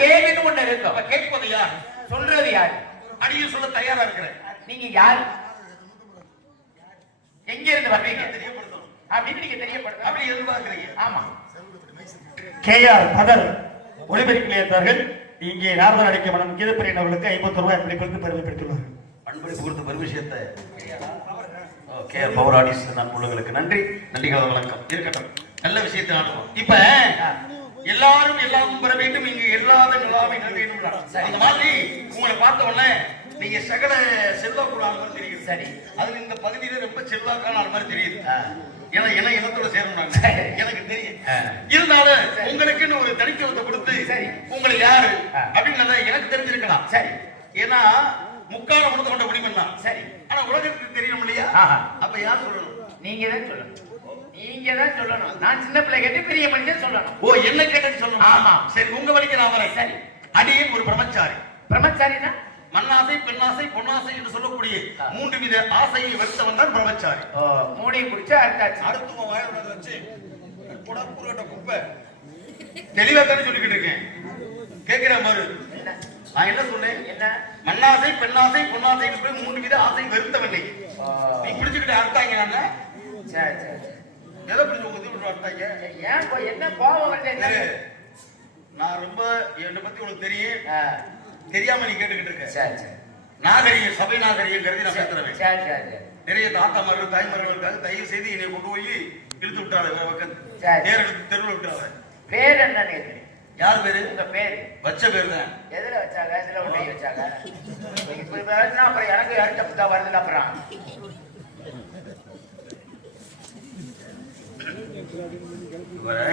கேள்வின்னு ஒண்ணு இருக்கு. அப்ப கேட்பது யார்? சொல்றது யார்? அடியும் சொல்ல தயாரா இருக்கிறேன். நீங்க யார்? எங்க இருந்து வர்றீங்க? தெரியப்படுத்தணும் அப்படின்னு நீங்க தெரியப்படுத்த அப்படி எதிர்பார்க்கிறீங்க. ஆமா. கேஆர் பதர் ஒளிபெருக்கி நிலையத்தார்கள் இங்கே நாரதர் அடிக்க மனம் கீதப்பிரியன் அவர்களுக்கு 50 ரூபாய் கொடுத்து பெருமைப்படுத்தியுள்ளார். அன்பளிப்பு கொடுத்த பெருமிஷத்தை கேஆர் பவர் ஆடிஸ் நண்பர்களுக்கு நன்றி. நன்றிகள் வணக்கம். இருக்கட்டும், நல்ல விஷயத்தை ஆடுவோம். இப்ப எல்லாரும் எல்லாமும் பெற வேண்டும், இங்கு எல்லாத நிலாவை நன்றியும் இந்த மாதிரி உங்களை பார்த்த உடனே நீங்க சகல செல்வாக்குள்ள ஆள் மாதிரி தெரியுது. சரி, அதுல இந்த பகுதியில ரொம்ப செல்வாக்கான ஆள் மாதிரி தெரியுது. ஏன்னா என்ன இனத்தோட சேரணும் எனக்கு தெரியும். இருந்தாலும் உங்களுக்குன்னு ஒரு தனித்துவத்தை கொடுத்து உங்களை யாரு அப்படின்னு எனக்கு தெரிஞ்சிருக்கலாம். சரி, ஏன்னா முக்கால உணர்ந்து கொண்ட முடியும் தான். சரி, ஆனா உலகத்துக்கு தெரியணும் இல்லையா? அப்ப யார் சொல்லணும்? நீங்க தான் சொல்லணும். நீங்க தான் சொல்லணும். நான் சின்ன பிள்ளை கேட்டு பெரிய மனிதன் சொல்லணும். ஓ, என்ன கேட்டேன்னு சொல்லணும். ஆமா. சரி, உங்க வழிக்கு நான் வரேன். சரி. அடியேன் ஒரு பிரம்மச்சாரி. பிரம்மச்சாரினா மண்ணாசை, பெண்ணாசை, பொன்னாசை என்று சொல்லக்கூடிய 3 வித ஆசையை வெறுத்தவன் தான் பிரம்மச்சாரி. மூடியை குடிச்சா அடுத்தாச்சு. அடுத்து வாயோட வச்சு குடப்புறட்ட குப்பை தெளிவா தானே சொல்லிக்கிட்டு இருக்கேன். கேட்கிறேன் பாரு. நான் என்ன சொன்னேன்? என்ன? மண்ணாசை, பெண்ணாசை, பொன்னாசை 3 வித ஆசை வெறுத்தவன். நீ பிடிச்சுக்கிட்டு அர்த்தாங்க. நான் சரி சரி எதை பிடிச்சு உங்க அர்த்தாங்க? ஏன் என்ன கோபம் வருது? நான் ரொம்ப என்னை பத்தி உனக்கு தெரியும், தெரியாம நீ கேட்டுக்கிட்டு இருக்க. சரி சரி. நாகரிகம், சபை நாகரிகம் கருதி நான் பேசுறேன். சரி சரி. நிறைய தாத்தாமார்கள் தாய்மார்கள் இருக்காங்க. தயவு செய்து என்னை கொண்டு போய் இழுத்து விட்டாரு. பேர் எடுத்து தெருவில் விட்டாரு. பேர் என்ன? யார் பேரு? உங்க பேரு வச்ச பேரு தான். எதுல வச்சாங்க? எதுல உடை வச்சாங்க? அப்புறம் எனக்கு யார்கிட்ட வருதுல அப்புறம்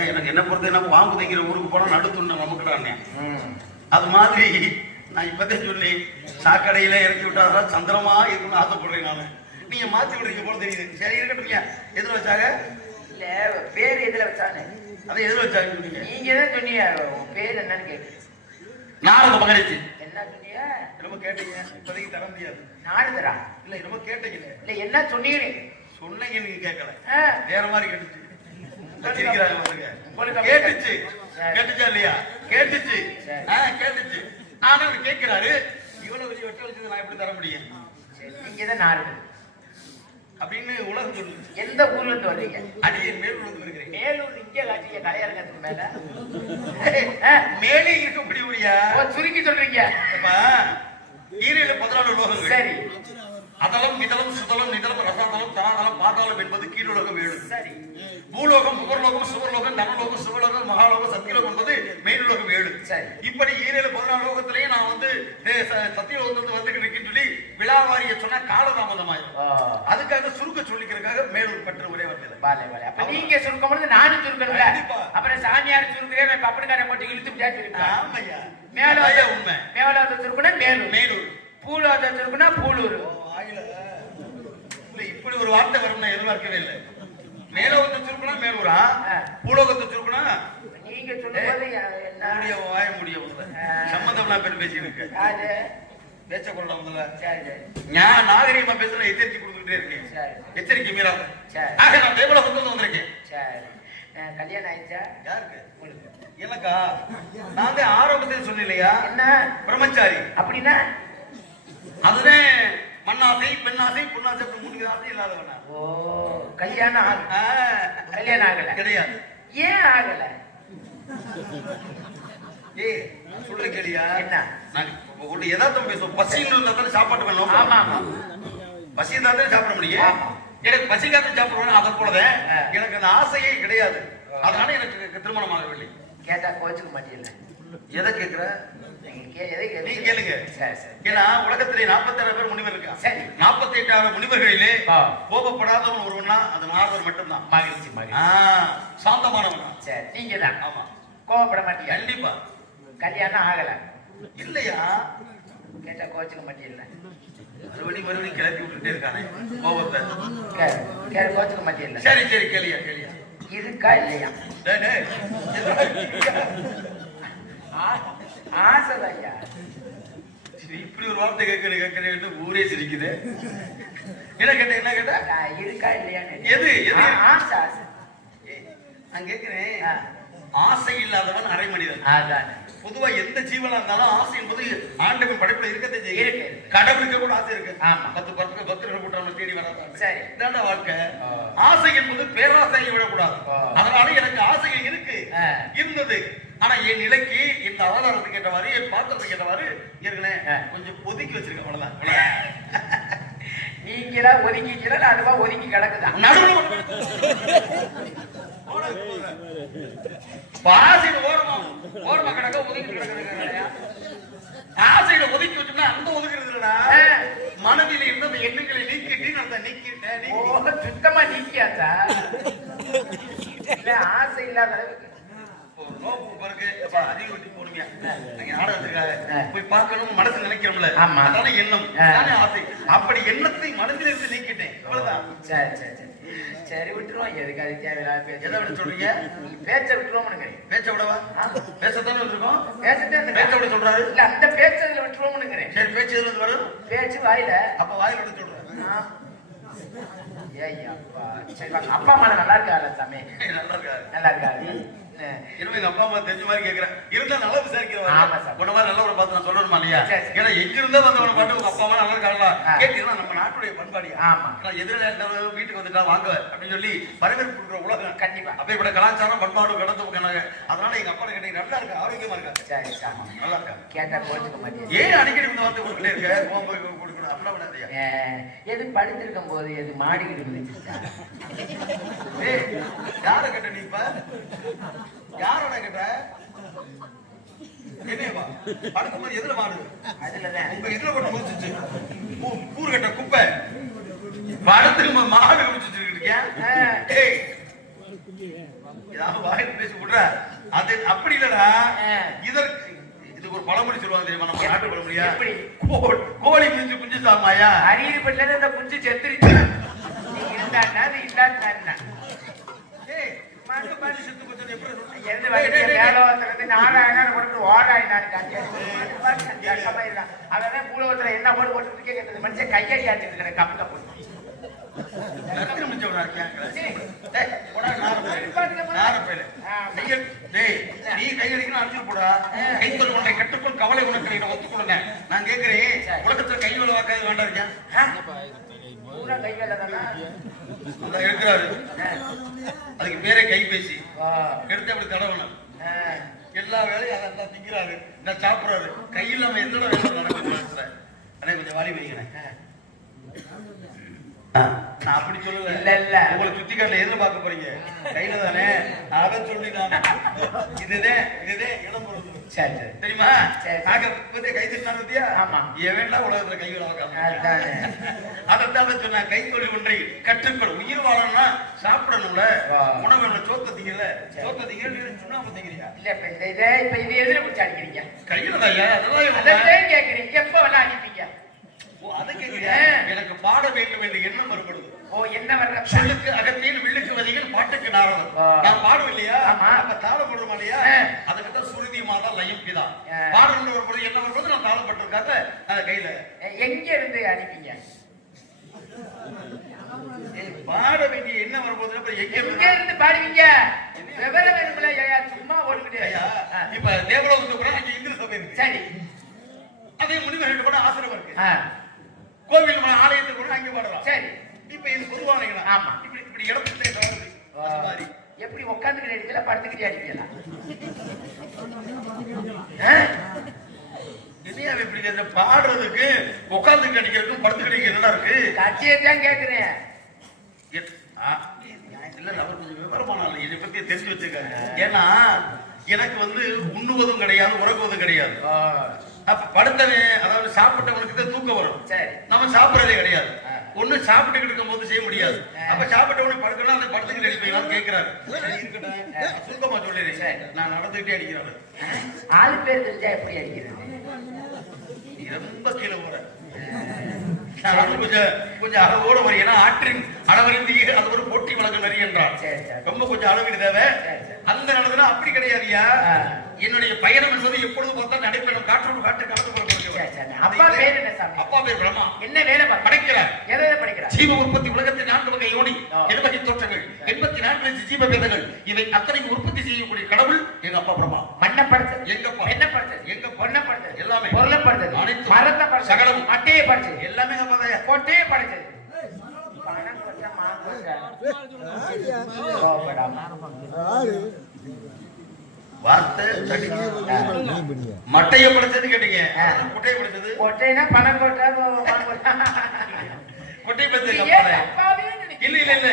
எனக்கு என்ன பொறுத்த என்ன பாம்பு தைக்கிற ஊருக்கு போனா நடுத்துண்ண நமக்குடானே. அது மாதிரி நான் இப்பதான் சொல்லி சாக்கடையில இறக்கி விட்டாதான் சந்திரமா இருக்குன்னு ஆசைப்படுறேன். நானு நீங்க மாத்தி விடுறீங்க போல தெரியுது. சரி, இருக்கட்டும். எதுல வச்சாங்க? இல்ல, பேரு எதுல வச்சாங்க? அதை எதுல வச்சாங்க சொன்னீங்க? நீங்க தான் சொன்னீங்க. பேர் என்னன்னு கேட்டு நாரத மகரிஷி. என்ன சொன்னீங்க? ரொம்ப கேட்டீங்க. இப்போதைக்கு தர முடியாது. நாரதரா? இல்ல, ரொம்ப கேட்டீங்க. இல்ல, என்ன சொன்னீங்க? சொன்னீங்க, நீங்க கேட்கல. வேற மாதிரி கேட்டுச்சு. கேட்டுச்சு. கேட்டுச்சா இல்லையா? கேட்டுச்சு. கேட்டுச்சு. ஆனா கேட்கிறாரு. இவ்வளவு வெளியே வெட்ட வச்சது நான் எப்படி தர முடியும்? நீங்கதான் நாரதர் அப்படின்னு உலகம் சொல்லுது. எந்த ஊர்ல இருந்து வர்றீங்க? அடியே மேலூர்ல இருந்து இருக்கிறேன். மேலூர் இங்க காட்சிய கலையரங்கத்துக்கு மேல மேலே இருக்கக்கூடிய ஊரியா? சுருக்கி சொல்றீங்க. ஈரையில 14 லோகம். சரி. அதலம், மிதலம், சுதலம், நிதலம், ரசாதலம், தராதலம், பாதாளம் என்பது கீழுலகம் 7. சரி. பூலோகம், புகர்லோகம், சுவர்லோகம், தனலோகம், சிவலோகம், மகாலோகம், சத்தியலோகம் என்பது மேலுலகம் 7. சரி. இப்படி ஈரையில 14 லோகத்திலேயே நான் வந்து சத்தியலோகத்திலிருந்து வந்துகிட்டு இருக்கேன்னு சொல்லி விழாவாரிய சொன்னா காலதாமதமாயிரும். அதுக்காக சுருக்க சொல்லிக்கிறதுக்காக மேலூர் பற்று ஒரே வரல. அப்ப நீங்க சுருக்கும் பொழுது நானும் சுருக்கணும்ல. அப்புறம் சாமியார் சுருக்கிறேன், பப்பனுக்காரன் போட்டு இழுத்து விட்டாச்சு. ஆமையா, மேலோத உண்மை. மேலோத சுருக்குனா மேலூர், மேலூர். பூலோத சுருக்குனா பூலூர். இப்படி ஒரு வார்த்தை வரும் நான் எதிர்பார்க்கவே இல்லை. மேலோகத்தை சுருக்குனா மேலூரா, பூலோகத்தை சுருக்குனா நீங்க சொல்லும்போது முடிய வாய முடிய சம்மந்தம் நான் பேர் பேசிட்டு பேச்ச கொள்ள முதல்ல நான் நாகரீகமா பேசுற எச்சரிக்கை கொடுத்துட்டே இருக்கேன். எச்சரிக்கை மீறாத. ஆக நான் தேவலோகத்துல வந்திருக்கேன். கல்யாணம் ஆயிடுச்சா? யாருக்கு? எனக்கா? நான் தான் ஆரோக்கியத்தில் சொன்னீங்களா? என்ன பிரம்மச்சாரி அப்படின்னா? அதுதான் மண்ணாசை, பெண்ணாசை, பொன்னாசை, 3 ஆசை இல்லாதவனா. ஓ, கல்யாணம் கல்யாணம் ஆகல? கிடையாது. ஏன் ஆகல? சொல்ற கேளியா? என்ன? நான் ஒரு யதார்த்தம் பேசுவோம். பசின்னு இருந்தா தானே சாப்பாட்டு வேணும். ஆமா ஆமா, பசி இருந்தா தானே சாப்பிட முடியும். எனக்கு பசிக்காத சாப்பிடுவேன். அதை போலதான் எனக்கு அந்த ஆசையே கிடையாது. அதனால எனக்கு திருமணம் ஆகவில்லை. கேட்டா கோச்சுக்க மாட்டீங்கல்ல? எதை கேட்கிற? நீ கேளுங்க. ஏன்னா உலகத்திலே 46 பேர் முனிவர் இருக்கா. சரி. 48 முனிவர்களிலே கோபப்படாதவன் ஒருவனா அது நாரதர் மட்டும்தான். மகிழ்ச்சி மகிழ்ச்சி. சாந்தமானவன். சரி, நீங்க தான். ஆமா. கோபப்பட மாட்டீங்க? கண்டிப்பா. கல்யாணம் ஆகல இல்லையா? கேட்டா கோச்சுக்க மாட்டீங்கல்ல? மறுபடியும் கிளப்பி விட்டுட்டே இருக்கானே கோபத்தை. கோச்சுக்க மாட்டீங்கல்ல? சரி சரி, கேளியா கேளியா. இருக்கா இல்லையா? ஆசையா? இப்படி ஒரு வார்த்தை கேட்கிறேன் ஊரே சிரிக்குது. என்ன கேட்ட? என்ன கேட்ட? இருக்கா இல்லையா? எது எது? ஆசை ஆசை. நான் கேட்கிறேன். ஆசை இல்லாதவன் அரை மனிதன். அதான் பொதுவா எந்த ஜீவனா இருந்தாலும் ஆசை என்பது ஆண்டவன் படைப்புல இருக்கதே செய்யும். இருக்கு. கடவுளுக்கு கூட ஆசை இருக்கு. ஆமா. 10 பக்தர்கள் கூட்டம் தேடி வராங்க. சரி. இதான வாழ்க்கை. ஆசை என்பது பேராசையை விடக்கூடாது. அதனால எனக்கு ஆசைகள் இருக்கு, இருந்தது. ஆனா என் நிலைக்கு இந்த அவதாரத்துக்கு ஏற்றவாறு, என் பாத்திரத்துக்கு ஏற்றவாறு இருக்கனே கொஞ்சம் ஒதுக்கி வச்சிருக்கேன். அவ்வளவுதான். நீங்களா ஒதுக்கிக்கிறா, அதுவா ஒதுக்கி கிடக்குதான். ஆசையில ஓரமா கிடக்க ஒதுக்கி கிடக்குறா. ஆசையில ஒதுக்கி வச்சோம்னா அந்த ஒதுக்குறது இல்லடா, மனதில் இருந்த அந்த எண்ணங்களை நீக்கிட்டு அந்த நீக்கிட்டேன். சுத்தமா நீக்கியாச்சா? இல்ல ஆசை இல்லாத அளவுக்கு போய் பார்க்கணும் மனசு நினைக்கிறோம்ல, அதான எண்ணம், ஆசை. அப்படி எண்ணத்தை மனதில் இருந்து நீக்கிட்டேன். அவ்வளவுதான். சரி சரி சரி சரி, விட்டுருவோம். எதுக்கு அது தேவையில்லாத பேச்சு? எதை விட சொல்றீங்க? பேச்ச விட்டுருவோம். பேச்ச விடவா? பேசத்தானே வச்சிருக்கோம். பேசத்தே பேச்ச விட சொல்றாரு. இல்ல அந்த பேச்சதுல விட்டுருவோம். சரி, பேச்சு எதுல இருந்து வரும்? பேச்சு வாயில. அப்ப வாயில விட சொல்றேன். அப்பா அம்மா நல்லா இருக்காரு சாமி? நல்லா இருக்காரு. நல்லா இருக்காரு. எங்க அப்பா அம்மா தெரிஞ்ச மாதிரி கேக்குறேன். இருந்தா நல்லா விசாரிக்கிறேன். உன்ன மாதிரி நல்ல ஒரு பார்த்து நான் சொல்லணுமா இல்லையா? ஏன்னா எங்க இருந்தா வந்தவனை பாட்டு உங்க அப்பா அம்மா நல்லா இருக்காங்களா கேட்டீங்கன்னா நம்ம நாட்டுடைய பண்பாடியா. ஆமா. எதிரில வீட்டுக்கு வந்துட்டா வாங்க அப்படின்னு சொல்லி வரவேற்பு கொடுக்குற உலகம். கண்டிப்பா. அப்ப இப்படி கலாச்சாரம் பண்பாடு கடந்து போனாங்க. அதனால எங்க அப்பா கேட்டீங்க நல்லா இருக்கு, ஆரோக்கியமா இருக்கா? சரி, நல்லா இருக்கா? கேட்டா கோச்சுக்க மாட்டேன். ஏன் அடிக்கடி இந்த வார்த்தை கொடுத்துட்டே இருக்க? கொடுக்கணும் அப்படின்னா விடாதையா? எது படுத்திருக்கும் போது எது மாடிக்கிட்டு இருந்துச்சு? யார கேட்ட நீ? இப்ப யாரோட கேட்ட? என்னவா படுக்கும் போது எதுல மாடு? அதுலதான் உங்க இதுல கூட முடிச்சிச்சு கூறு கட்ட குப்பை படத்துக்கு மாடு முடிச்சிட்டு இருக்கேன். ஏதாவது வாயில் பேசி விடுற அது அப்படி இல்லடா. இதற்கு இதுக்கு ஒரு பழமொழி சொல்லுவாங்க தெரியுமா? நம்ம நாட்டு பழமொழியா? கோழி குஞ்சு குஞ்சு சாமாயா? அரியது பட்டில இந்த குஞ்சு செத்துருச்சு. இருந்தா அது இல்லாத என்ன போட்டு போட்டு மனுஷன் கையடி ஆச்சு கப்பு கப்பு. நீ கையடிக்கணும் அடிச்சு போடா. கைத்தொழில் உன்னை கட்டுக்குள் கவலை உனக்கு ஒத்துக்கொள்ளுங்க. நான் கேட்கிறேன், உலகத்துல கைவலை வாக்காது வேண்டாம் இருக்கேன் இருக்கிறாரு. அதுக்கு பேரே கைபேசி. எடுத்து அப்படி தடவணும். எல்லா வேலையும் அதான் திங்கிறாரு, நான் சாப்பிடுறாரு. கையில் நம்ம எந்த வேலை நடக்குது? அண்ணே கொஞ்சம் வாலி வைக்கிறேன். நான் அப்படி சொல்லல. இல்ல உங்களை சுத்தி காட்டுல எதுல பார்க்க போறீங்க? கையில தானே. அதை சொல்லி நான் இதுதே இடம் போறது தெரியுமா? கை திட்டான் பத்தியா? எவன்டா உலகத்துல கை அதைத்தான் சொன்ன. கைத்தொழில் ஒன்றை கற்றுக்கொள். உயிர் வாழணும்னா சாப்பிடணும்ல, உணவு சோத்த திங்கல. சோத்த திங்க சுண்ணாம்பு திங்கிறியா? இல்ல இது எதுல பிடிச்சி அடிக்கிறீங்க? கையில தாயா? அதெல்லாம் கேட்கிறீங்க. எப்ப வேணா அடிப்பீங்க? அதை கேட்கிறேன். எனக்கு பாட வேண்டும் என்ற எண்ணம் வருபடுது. என்ன வர்ற சொல்லுக்கு அகத்தியில் வில்லுக்கு வதிகள் பாட்டுக்கு நாரதம். நான் பாடும் இல்லையா? அப்ப தாளம் போடுமா இல்லையா? அதுக்குதான் சுருதி மாதா லயம் பிதா. பாடல் வரும்போது என்ன வரும்போது நான் தாளம் பட்டிருக்காங்க கையில. எங்க இருந்து அனுப்பிங்க? பாட வேண்டிய என்ன வரும்போது எங்க இருந்து பாடுவீங்க? விவரம் வேணும்ல. சும்மா ஓடுகிட்டே. இப்ப தேவலோகத்துக்கு கூட அங்க இந்திர சபை இருக்கு. சரி. அதே முனிவர்கள் கூட ஆசிரமம் இருக்கு. கோவில் ஆலயத்துக்கு கூட அங்கே பாடலாம். சரி. இப்ப இது பொதுவான ஆமா. இப்படி இடத்துக்கு மாதிரி எப்படி உட்காந்துக்கிட்டு அடிக்கல, படுத்துக்கிட்டே அடிக்கலாம். இனியா இப்படி பாடுறதுக்கு உட்காந்துக்கிட்டு அடிக்கிறதுக்கும் படுத்துக்கிட்டு என்னடா இருக்கு? கட்சியை தான் கேட்கிறேன். இல்ல அவர் கொஞ்சம் விவரமான இதை பத்தி தெரிஞ்சு வச்சிருக்காங்க. ஏன்னா எனக்கு உண்ணுவதும் கிடையாது, உறங்குவதும் கிடையாது. அப்ப படுத்தவன், அதாவது சாப்பிட்டவனுக்கு தான் தூக்கம் வரும். நம்ம சாப்பிடறதே கிடையாது. ஒண்ணு சாப்பிட்டுக்கிட்டு இருக்கும் போது செய்ய முடியாது. அப்ப சாப்பிட்டவனு படுக்கணும், அந்த படத்துக்கு அடிப்பீங்களான்னு கேட்கிறாரு. இருக்கட்டும், சுத்தமா சொல்லிடுறேன். நான் நடந்துகிட்டே அடிக்கிறேன். ஆளு பேர் தெரிஞ்சா எப்படி அடிக்கிறது? ரொம்ப கீழே போற கொஞ்சம் அளவோட வரும். ஏன்னா ஆற்றின் அளவறிந்து அது ஒரு போட்டி வழக்கு நரி என்றார். ரொம்ப கொஞ்சம் அளவீடு தேவை. அந்த நடந்தா அப்படி கிடையாதுயா. என்னுடைய பயணம் என்பது எப்பொழுது பார்த்தா நடைபெறும். காற்றோடு காற்று கலந்து போறது. அப்பா பேர் என்ன சாமி? அப்பா பேர் பிரம்மா. என்ன வேலை படைக்கிறார்? எதை படைக்கிறார்? ஜீவ உற்பத்தி உலகத்தின் 4 வகை யோனி, 7 வகை தோற்றங்கள், 84 ஜீவ வேதங்கள், இவை அத்தனை உற்பத்தி செய்யக்கூடிய கடவுள் எங்க அப்பா பிரம்மா. மண்ணை படைச்சது எங்கப்பா, என்ன படைச்சது, எங்க பொண்ணை படைச்சது, எல்லாமே, பொருளை படைச்சது, அனைத்தும், மரத்தை படைச்சது, சகலமும், மட்டையை படைச்சது, எல்லாமே எங்க அப்பா தான். கோட்டையை படைச்சது. பணம் படைச்சா வார்த்தை மட்டைய படைச்சது கேட்டீங்க, கொட்டையை படைச்சது. கோட்டைனா பணம் கோட்டை, பணம் கோட்டை. கொட்டை படைச்சது ஏன் அப்பா. தப்பாவே நினைக்கிறீங்க? இல்ல இல்ல இல்ல,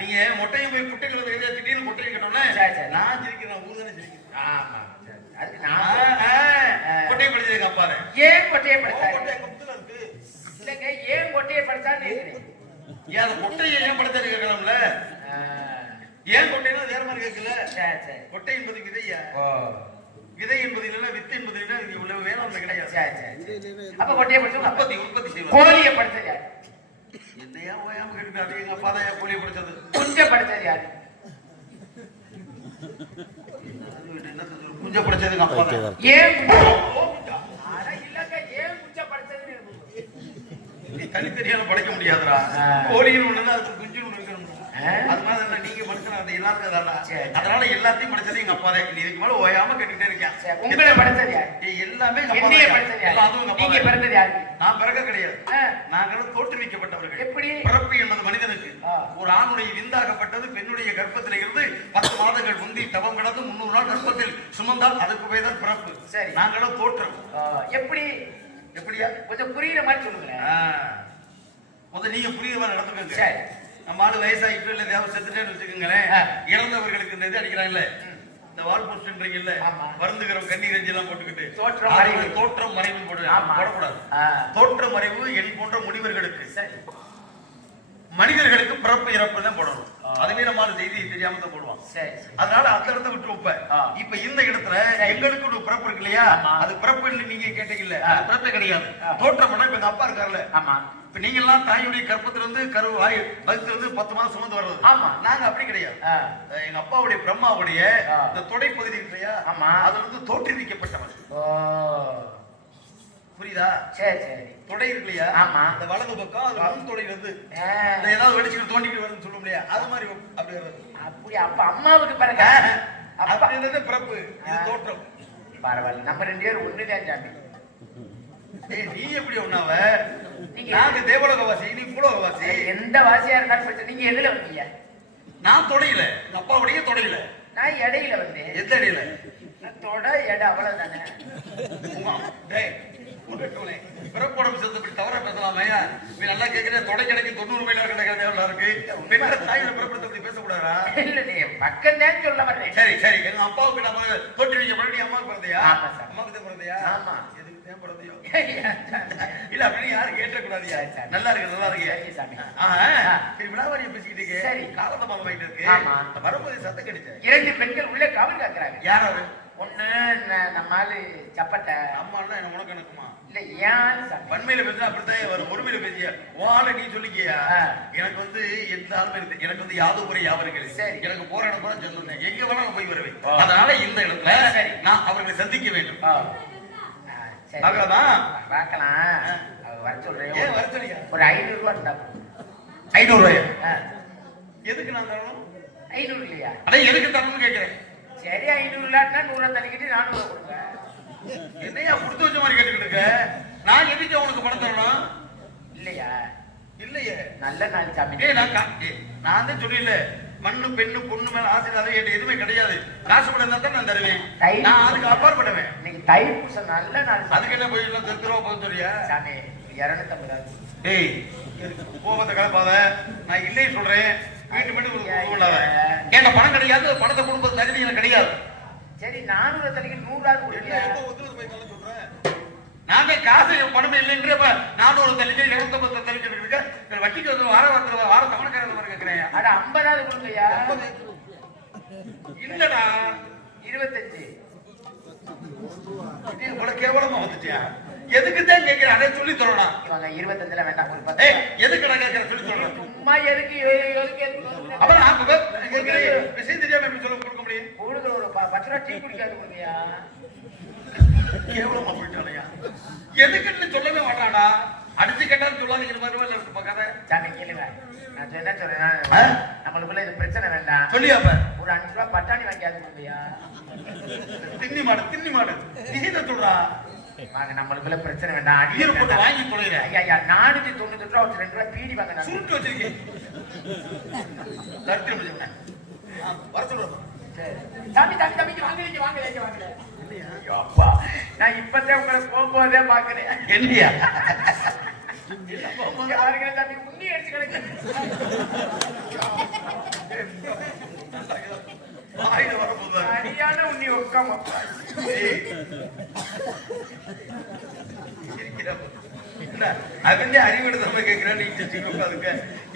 நீங்க மொட்டையை போய் குட்டைகளை திடீர்னு கொட்டையை கட்டோம்னா நான் சிரிக்கிறேன், ஊர் தானே சிரிக்கிறேன். ஆமா, அதுக்கு நான் கொட்டையை படைச்சதுக்கு அப்பா தான். ஏன் கொட்டையை படைச்சாரு? கொட்டை எங்க புத்துல இருக்கு. இல்லைங்க, ஏன் கொட்டையை படைச்சான்னு கேக்குறேன். ஏன் அந்த கொட்டையை ஏன் படைச்சது கேட்கலாம்ல. ஏன் கொட்டைனா வேற மாதிரி கேட்கல. சரி சரி. கொட்டை என்பது விதையா, விதை என்பது இல்லைன்னா வித்து என்பது இல்லைன்னா இது உள்ள வேளாண்மை கிடையாது. சரி சரி. அப்ப கொட்டையை படைச்சது உற்பத்தி செய்வது. கோழியை படைச்சது யாரு? என்னையா ஓயாம கேட்டு அது எங்க அப்பா தான் கோழியை படைச்சது. குஞ்ச படைச்சது யாரு? குஞ்ச படைச்சது எங்க அப்பா தான். ஏன் ஆனா இல்லங்க, ஏன் குஞ்ச படைச்சதுன்னு நீ தனித்தனியால படைக்க முடியாதுடா. கோழிகள் ஒண்ணுதான், அதுக்கு குஞ்சு ஒண்ணு இருக்கணும். அதனால நீங்க படைச்சது அது எல்லாருக்கும் அதாடா. அதனால எல்லாத்தையும் படைச்சது எங்க அப்பா தான். நீ இதுக்கு மேல ஓயாம கேட்டுட்டே இருக்கேன். உங்களை படைச்சது யாரு? எல்லாமே என்னைய படைச்சது யாரு? நீங்க பிறந்தது யாரு? நான் பிறக்க கிடையாது, நாங்களும் தோற்றுவிக்கப்பட்டவர்கள். எப்படி? பிறப்பு என்பது மனிதனுக்கு ஒரு ஆணுடைய விந்தாகப்பட்டது பெண்ணுடைய கர்ப்பத்தில் இருந்து 10 மாதங்கள் முந்தி தவம் கடந்து 300 நாள் கர்ப்பத்தில் சுமந்தால் அதுக்கு பேர்தான் பிறப்பு. சரி, நாங்களும் தோற்றம். எப்படி? எப்படியா கொஞ்சம் புரியுற மாதிரி சொல்லுங்களேன். முதல்ல நீங்க புரியுற மாதிரி நடந்துக்கோங்க. சரி. நம்ம ஆளு வயசாயிட்டு இல்ல தேவை செத்துட்டேன்னு வச்சுக்கோங்களேன், இறந்தவர்களுக்கு இந்த இது அடிக்கிறாங்கல்ல, இந்த வால் போஸ்ட்ன்றீங்கல்ல, வருந்துகிறோம் கண்ணீர் அஞ்சு எல்லாம் போட்டுக்கிட்டு தோற்றம் மறைவு போடக்கூடாது. தோற்றம் மறைவு என் போன்ற முனிவர்களுக்கு, மனிதர்களுக்கு பிறப்பு இறப்பு தான் போடணும். அதுவே நம்ம செய்தி தெரியாம தான் போடுவான். அதனால அந்த இடத்த விட்டு இப்ப இந்த இடத்துல எங்களுக்கு ஒரு பிறப்பு இருக்கு இல்லையா, அது பிறப்பு நீங்க கேட்டீங்கல்ல, பிறப்பே கிடையாது. தோற்றம் இப்ப எங்க அப்பா இருக்காருல்ல, இப்ப நீங்க எல்லாம் தாயுடைய கற்பத்துல இருந்து கரு வகுத்துல இருந்து 10 மாதம் சுமந்து வர்றது. நாங்க அப்படி கிடையாது. எங்க அப்பாவுடைய பிரம்மாவுடைய இந்த தொடை பகுதி இருக்கு இல்லையா, அதுல இருந்து தோற்றுவிக்கப்பட்டவர். புரியுதா? சரி சரி. தொடை இருக்கு இல்லையா, இந்த வலது பக்கம் அது முன் தொடை வந்து ஏதாவது வெடிச்சுட்டு தோண்டிட்டு வருதுன்னு சொல்லுவோம் இல்லையா, அது மாதிரி அப்படி வருது. அப்படி அப்ப அம்மாவுக்கு பாருங்க, அப்படி பிறப்பு, இது தோற்றம். பரவாயில்ல, நம்ம 2 பேரும் ஒண்ணுதான் சாமி. நீ எப்படி ஒண்ணாவ? நாங்க தேவலோகவாசி, நீ பூலோகவாசி. எந்த வாசியா இருந்தாலும் பிரச்சனை. நீங்க எதுல வந்தீங்க? நான் தொடையில, எங்க அப்பாவுடைய தொடையில. நான் இடையில வந்தேன். எந்த இடையில? தொட எடை அவ்வளவுதானே. பிறப்போடம் சேர்ந்து இப்படி தவறா பேசலாமே? நீ நல்லா கேட்கிற, தொடை கிடைக்கு 90 மைல் கிடைக்கிறது இருக்கு. பெண்ணோட தாயோட பிறப்பத்தை இப்படி பேசக்கூடாதா? இல்ல, நீ பக்கம் தான் சொல்ல வரேன். சரி சரி. எங்க அப்பாவுக்கு நம்ம தொட்டி வைக்க நீ அம்மாவுக்கு பிறந்தையா? அம்மாவுக்கு தான் பிறந்தையா? ஆமா. எதுக்கு தான் பிறந்தையோ? இல்ல அப்படின்னு யாரும் கேட்டக்கூடாதியா? நல்லா இருக்கு, நல்லா இருக்கு. விழாவாரியை பேசிக்கிட்டு இருக்கு, காலத்தமாக வாங்கிட்டு இருக்கு. வரும்போது சத்தம் கிடைச்ச 2 பெண்கள் உள்ள காவல் காக்குறாங்க. யாராவது? ஒண்ணு நம்மாலு சப்பட்ட அம்மானா என்ன உனக்கு எனக்குமா? இல்ல, ஏன் பண்மையில பேச அப்படித்தான் வரும். ஒருமையில பேசிய வாழ நீ சொல்லிக்கியா? எனக்கு வந்து எந்த ஆளுமே இருக்கு, எனக்கு வந்து யாதோ முறை யாவர்கள் எனக்கு போற இடம் கூட சொன்னேன், எங்க வேணாலும் போய் வருவேன். அதனால இந்த இடத்துல நான் அவர்களை சந்திக்க வேண்டும். பார்க்கலாம், வர சொல்றேன். வர சொல்லியா? ஒரு 500 ரூபாய் இருந்தா. 500 ரூபாயா? எதுக்கு நான் தரணும்? 500 இல்லையா? அதான் எதுக்கு தரணும்னு கேட்கிறேன். சரி, 500 இல்லாட்டினா 100 தள்ளிக்கிட்டு 400 கொடுங்க. என்னையா கொடுத்து வச்ச மாதிரி கேட்டுக்கிட்டு இருக்க? நான் எதுக்கு உனக்கு பணம் தரணும்? இல்லையா? இல்லையே, நல்ல நாள் சாமி. நான் தான் சொல்லல, மண்ணு பெண்ணு பொண்ணு மேல ஆசை எதுவுமே கிடையாது. காசு படம் இருந்தா தான் நான் தருவேன். நான் அதுக்கு அப்பாற்படுவேன். நீங்க தைப்பூசம் நல்ல நாள். அதுக்கு என்ன போய் திருவா போதும் சொல்றியா? சாமி 250. ஏய், கோபத்தை கலப்பாத. நான் இல்லைன்னு சொல்றேன். வீட்டு மட்டும் கேட்ட பணம் கிடையாது, பணத்தை கொடுப்பது தகுதி எனக்கு கிடையாது. சரி, 400 தள்ளிக்கு 100 சொல்றேன். நான் காசு பணமே இல்லைன்றப்ப 400 தள்ளிக்கு 250 தள்ளிக்கு இருக்க வட்டிக்கு வந்து வார தவணைக்காரன் மாதிரி கேட்கிறேன். அட 50 கொடுங்கய்யா. இல்லடா 25. இது இவ்வளவு கேவலமா வந்துட்டியா? எதுக்கு தான் கேட்கிறேன்? அதை சொல்லி சொல்லலாம். இவங்க 25ல வேண்டாம், ஒரு 10. எதுக்கு நான் கேட்கிறேன் சொல்லி சொல்றேன். சும்மா எதுக்கு அப்புறம் விஷயம் தெரியாம எப்படி சொல்ல கொடுக்க முடியும்? கொடுக்குற ஒரு 10 ரூபா டீ குடிக்காது கொடுங்கயா. கேவலமா போயிட்டானையா? எதுக்குன்னு சொல்லவே மாட்டானா? அடுத்து கேட்டாலும் சொல்லாதீங்க மாதிரி இருக்கு கதை. சாமி கேளுங்க. நான் என்ன சொல்றேன்னா நம்மளுக்குள்ள இது பிரச்சனை வேண்டாம். சொல்லியாப்ப ஒரு 5 ரூபா பட்டாணி வாங்கியாது முடியா? தின்னி மாடு நீ என்ன சொல்றா? வாங்க நம்மளுக்குள்ள பிரச்சனை வேண்டாம். அடியே போட்டு வாங்கி போறீங்க. ஐயா 498 ரூபா ஒரு 2 ரூபா பீடி வாங்க. நான் சுருட்டு வச்சிருக்கேன். தட்டி முடிஞ்சு வர சொல்றேன். சாமி வாங்க. அப்பா நான் இப்பதான் உங்களை போகும்போதே பாக்குறேன். இல்லையா? சாமி உண்ணி அடிச்சு கிடக்கு. சரியான உண்ணி உட்காம அவன் அறிவுரை தன்மை கேட்கிறான்.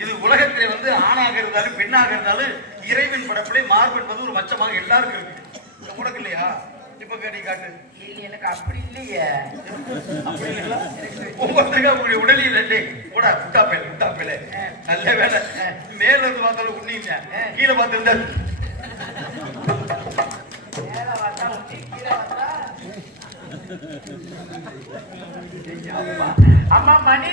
இது உலகத்திலே வந்து ஆணாக இருந்தாலும் பெண்ணாக இருந்தாலும் இறைவன் படப்படை மார்பு என்பது ஒரு மச்சமாக எல்லாருக்கும் இருக்கு. உனக்கு இல்லையா? இப்ப கேட்டி காட்டு. எனக்கு அப்படி இல்லையே. ஒவ்வொருத்தருக்கும் அவங்களுடைய உடலில் இல்லை கூட விட்டாப்பேல நல்ல வேலை. மேல இருந்து பார்த்தாலும் உண்ணிங்க, கீழே பார்த்திருந்தா அம்மா மணி